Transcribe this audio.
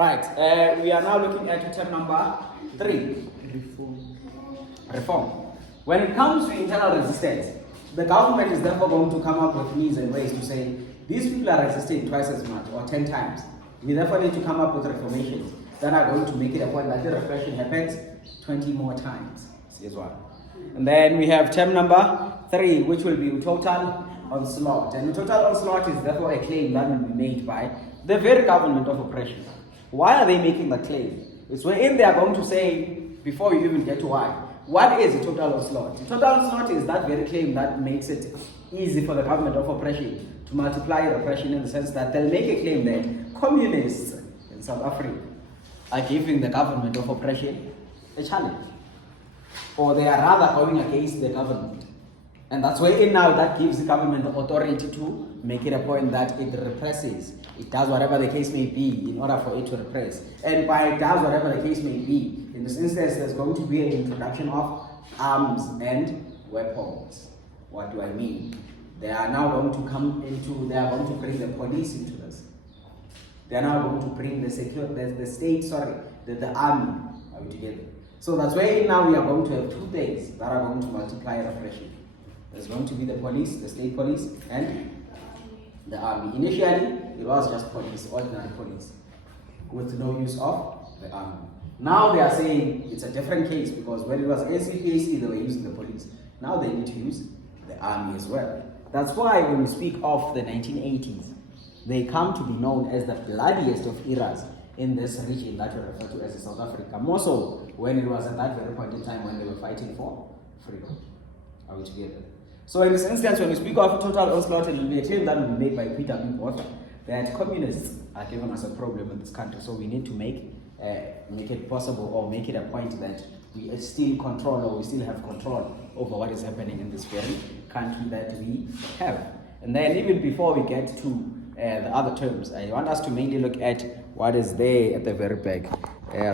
Right, we are now looking at term number 3. Reform. When it comes to internal resistance, the government is therefore going to come up with means and ways to say, these people are resisting twice as much or 10 times. We therefore need to come up with reformations that are going to make it a point that the repression happens 20 more times. Here's one. And then we have term number 3, which will be total onslaught. And total onslaught is therefore a claim that will be made by the very government of oppression. Why are they making the claim? It's wherein they are going to say, before you even get to why, what is a total onslaught? Total onslaught is that very claim that makes it easy for the government of oppression to multiply repression, in the sense that they'll make a claim that communists in South Africa are giving the government of oppression a challenge, or they are rather going against the government. And that's where now that gives the government the authority to make it a point that it represses. It does whatever the case may be in order for it to repress. And by it does whatever the case may be, in this instance, there's going to be an introduction of arms and weapons. What do I mean? They are now going to they are going to bring the police into this. They are now going to bring the army. Are we together? So that's why now we are going to have 2 things that are going to multiply repression. There's going to be the police, the state police, and the army. Initially, it was just police, ordinary police, with no use of the army. Now they are saying it's a different case, because when it was ACPAC, they were using the police. Now they need to use the army as well. That's why when we speak of the 1980s, they come to be known as the bloodiest of eras in this region that we refer to as South Africa. More so when it was at that very point in time when they were fighting for freedom. Are we together? So in this instance, when we speak of total onslaught, it will be a claim that will be made by Peter Botha that communists are giving us a problem in this country. So we need to make it possible, or make it a point that we still control, or we still have control over what is happening in this very country that we have. And then even before we get to the other terms, I want us to mainly look at what is there at the very back.